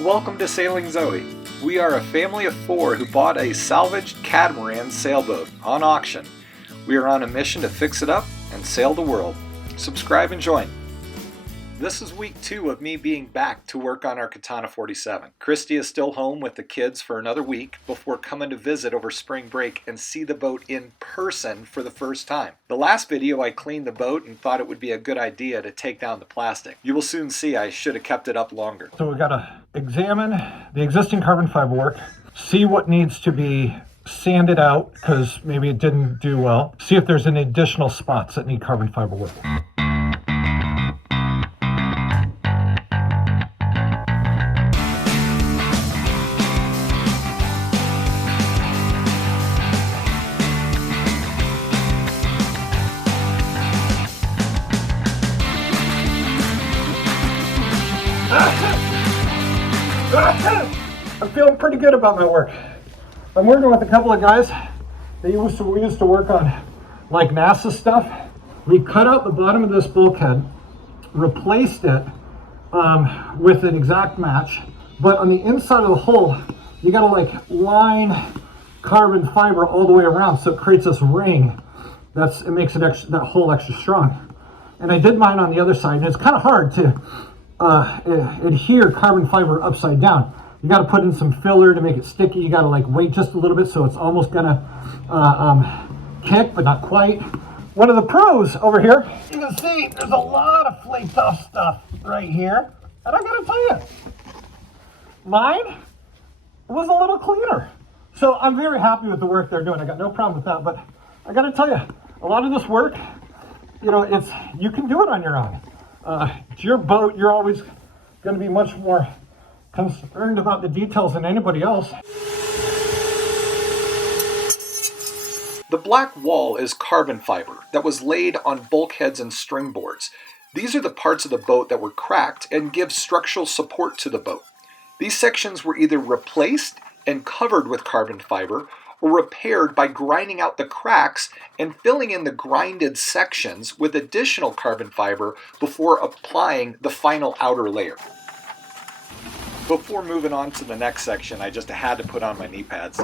Welcome to Sailing Zoe. We are a family of 4 who bought a salvaged catamaran sailboat on auction. We are on a mission to fix it up and sail the world. Subscribe and join. This is week 2 of me being back to work on our Katana 47. Christy is still home with the kids for another week before coming to visit over spring break and see the boat in person for the first time. The last video I cleaned the boat and thought it would be a good idea to take down the plastic. You will soon see I should have kept it up longer. So we got to examine the existing carbon fiber work, see what needs to be sanded out because maybe it didn't do well, see if there's any additional spots that need carbon fiber work. I'm feeling pretty good about my work. I'm working with a couple of guys that we used to work on like NASA stuff. We cut out the bottom of this bulkhead, replaced it with an exact match, but on the inside of the hull, you gotta like line carbon fiber all the way around so it creates this ring. It makes it extra, that hull extra strong. And I did mine on the other side, and it's kind of hard to adhere carbon fiber upside down. You got to put in some filler to make it sticky. You got to like wait just a little bit so it's almost gonna kick, but not quite. One of the pros over here, you can see there's a lot of flaked off stuff right here. And I gotta tell you, mine was a little cleaner. So I'm very happy with the work they're doing. I got no problem with that, but I gotta tell you, a lot of this work, you know, you can do it on your own. It's your boat, you're always gonna be much more concerned about the details than anybody else. The black wall is carbon fiber that was laid on bulkheads and string boards. These are the parts of the boat that were cracked and give structural support to the boat. These sections were either replaced and covered with carbon fiber or repaired by grinding out the cracks and filling in the grinded sections with additional carbon fiber before applying the final outer layer. Before moving on to the next section, I just had to put on my knee pads.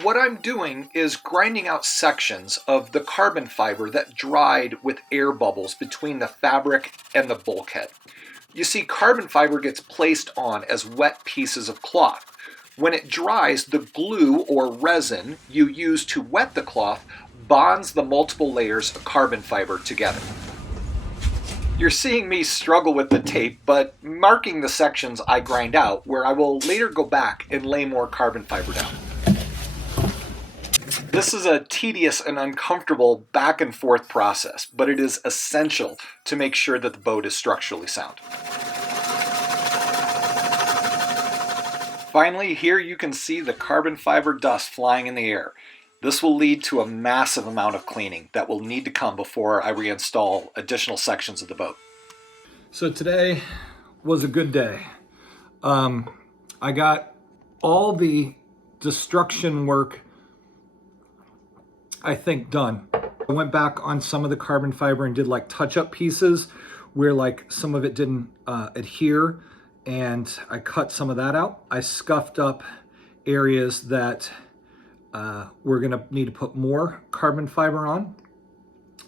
What I'm doing is grinding out sections of the carbon fiber that dried with air bubbles between the fabric and the bulkhead. You see, carbon fiber gets placed on as wet pieces of cloth. When it dries, the glue or resin you use to wet the cloth bonds the multiple layers of carbon fiber together. You're seeing me struggle with the tape, but marking the sections I grind out, where I will later go back and lay more carbon fiber down. This is a tedious and uncomfortable back and forth process, but it is essential to make sure that the boat is structurally sound. Finally, here you can see the carbon fiber dust flying in the air. This will lead to a massive amount of cleaning that will need to come before I reinstall additional sections of the boat. So today was a good day. I got all the destruction work, I think, done. I went back on some of the carbon fiber and did like touch-up pieces where like some of it didn't adhere, and I cut some of that out. I scuffed up areas that we're gonna need to put more carbon fiber on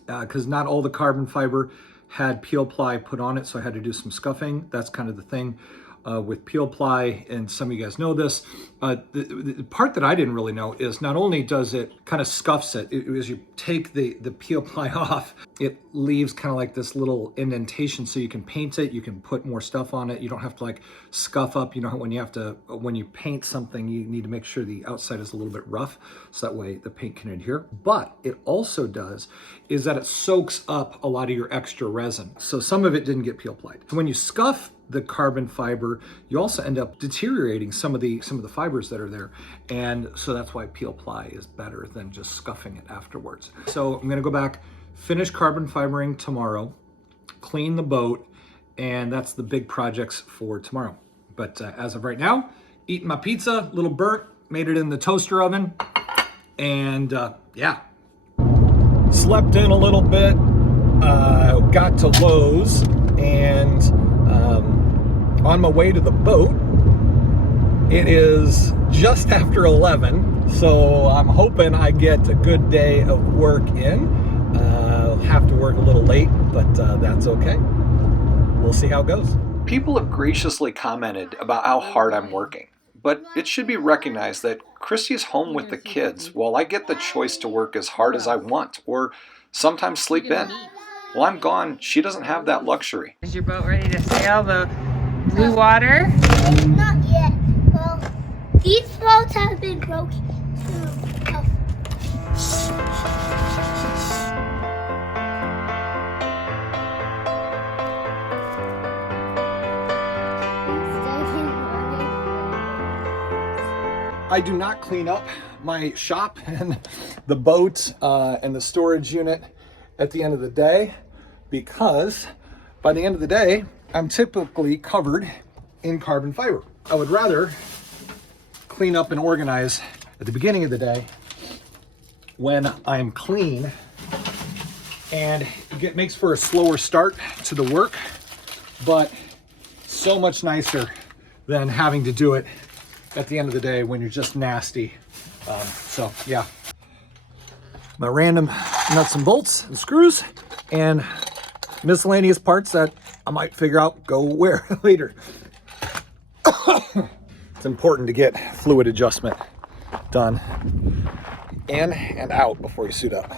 because not all the carbon fiber had peel ply put on it, so I had to do some scuffing. That's kind of the thing with peel ply, and some of you guys know this. The part that I didn't really know is not only does it kind of scuffs it, as you take the peel ply off, it leaves kind of like this little indentation so you can paint it, you can put more stuff on it. You don't have to like scuff up. You know, when you paint something, you need to make sure the outside is a little bit rough so that way the paint can adhere. But it also does is that it soaks up a lot of your extra resin. So some of it didn't get peel plied. So when you scuff the carbon fiber, you also end up deteriorating some of the fibers that are there, and so that's why peel ply is better than just scuffing it afterwards. So I'm going to go back, finish carbon fibering tomorrow, clean the boat, and that's the big projects for tomorrow. But as of right now, eating my pizza, a little burnt, made it in the toaster oven, and yeah, slept in a little bit, got to Lowe's, and on my way to the boat, It is just after 11, so I'm hoping I get a good day of work in. I'll have to work a little late, but that's okay. We'll see how it goes. People have graciously commented about how hard I'm working, but it should be recognized that Christy is home with the kids while I get the choice to work as hard as I want, or sometimes sleep in. While I'm gone, she doesn't have that luxury. Is your boat ready to sail the blue water? Not yet. Well, these boats have been broken. I do not clean up my shop and the boat and the storage unit at the end of the day, because by the end of the day, I'm typically covered in carbon fiber. I would rather clean up and organize at the beginning of the day when I'm clean, and it makes for a slower start to the work, but so much nicer than having to do it at the end of the day when you're just nasty. So yeah, my random nuts and bolts and screws and miscellaneous parts that I might figure out go where later. It's important to get fluid adjustment done in and out before you suit up.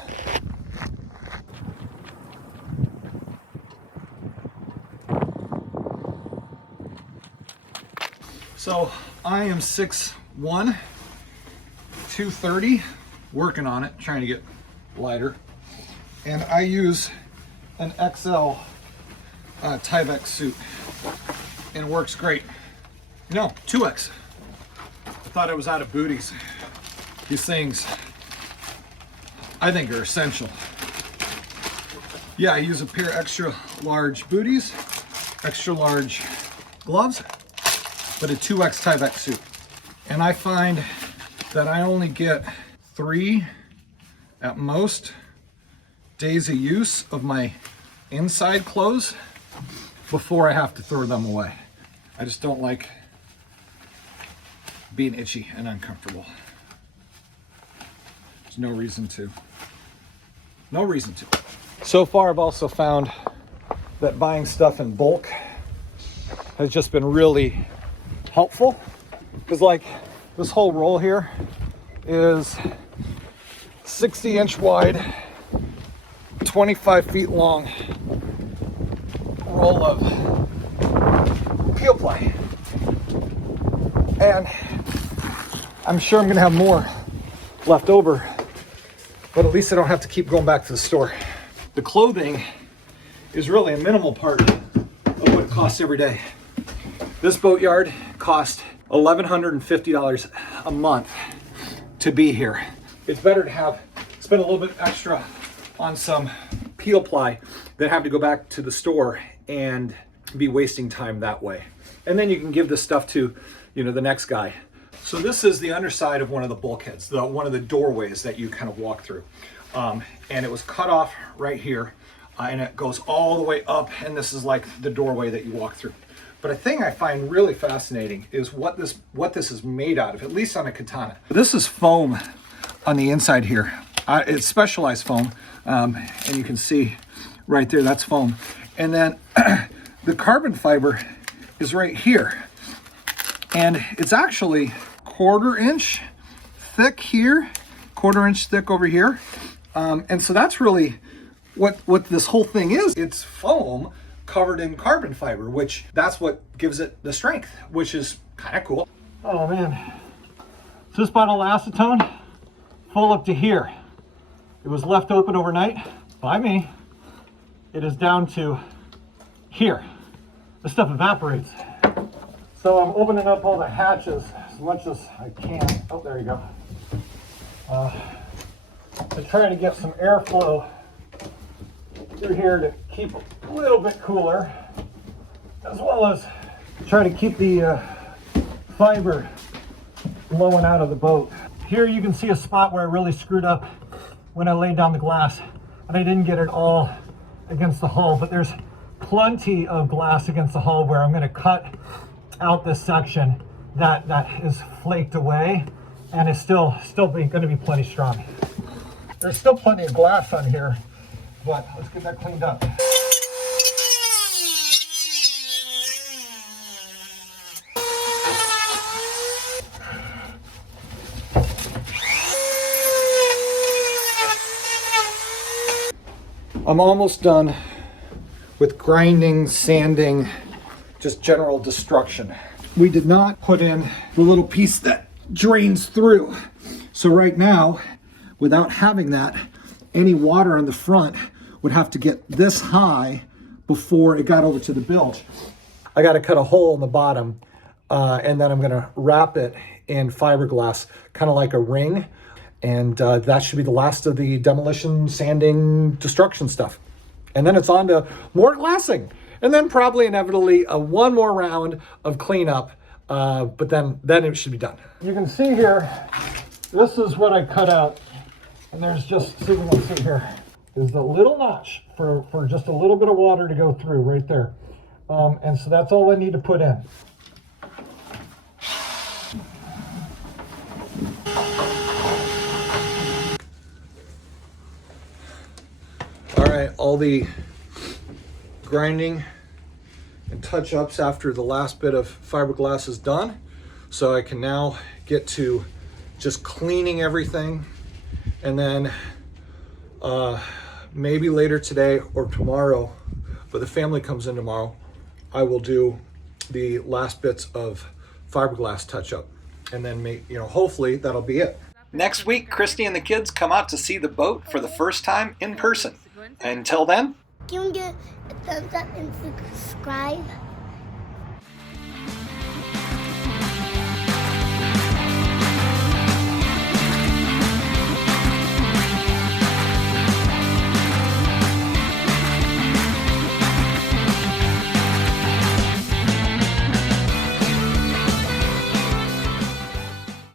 So I am 6'1", 230, working on it, trying to get lighter. And I use an XL Tyvek suit, and it works great. No, 2X. I thought I was out of booties. These things, I think, are essential. Yeah, I use a pair of extra large booties, extra large gloves, but a 2X Tyvek suit. And I find that I only get 3 at most days of use of my inside clothes before I have to throw them away. I just don't like being itchy and uncomfortable. There's no reason to. No reason to. So far, I've also found that buying stuff in bulk has just been really helpful, because like this whole roll here is 60-inch wide, 25 feet long roll of peel ply, and I'm sure I'm gonna have more left over, but at least I don't have to keep going back to the store. The clothing is really a minimal part of what it costs every day. This boatyard cost $1,150 a month to be here. It's better to spend a little bit extra on some peel ply than have to go back to the store and be wasting time that way. And then you can give this stuff to, the next guy. So this is the underside of one of the bulkheads, one of the doorways that you kind of walk through. And it was cut off right here, and it goes all the way up, and this is like the doorway that you walk through. But a thing I find really fascinating is what this is made out of, at least on a Katana. This is foam on the inside here. It's specialized foam, and you can see right there, that's foam. And then the carbon fiber is right here. And it's actually 1/4 inch thick here, 1/4 inch thick over here. And so that's really what this whole thing is. It's foam covered in carbon fiber, which that's what gives it the strength, which is kind of cool. Oh man, so this bottle of acetone, full up to here. It was left open overnight by me. It is down to here. This stuff evaporates. So I'm opening up all the hatches as much as I can. Oh, there you go. To try to get some airflow through here to keep a little bit cooler, as well as try to keep the fiber blowing out of the boat. Here you can see a spot where I really screwed up when I laid down the glass, and I didn't get it all against the hull, but there's plenty of glass against the hull where I'm going to cut out this section that is flaked away and is still going to be plenty strong. There's still plenty of glass on here, but let's get that cleaned up. I'm almost done with grinding, sanding, just general destruction. We did not put in the little piece that drains through. So right now, without having that, any water on the front would have to get this high before it got over to the bilge. I got to cut a hole in the bottom, and then I'm going to wrap it in fiberglass, kind of like a ring. And that should be the last of the demolition, sanding, destruction stuff. And then it's on to more glassing. And then probably inevitably one more round of cleanup, but then it should be done. You can see here, this is what I cut out. And there's just, see if we can see here, is the little notch for just a little bit of water to go through right there. And so that's all I need to put in. All right, all the grinding and touch-ups after the last bit of fiberglass is done. So I can now get to just cleaning everything, and then maybe later today or tomorrow, but the family comes in tomorrow, I will do the last bits of fiberglass touch-up, and then hopefully that'll be it. Next week, Christy and the kids come out to see the boat for the first time in person. Until then, Give me a thumbs up and subscribe.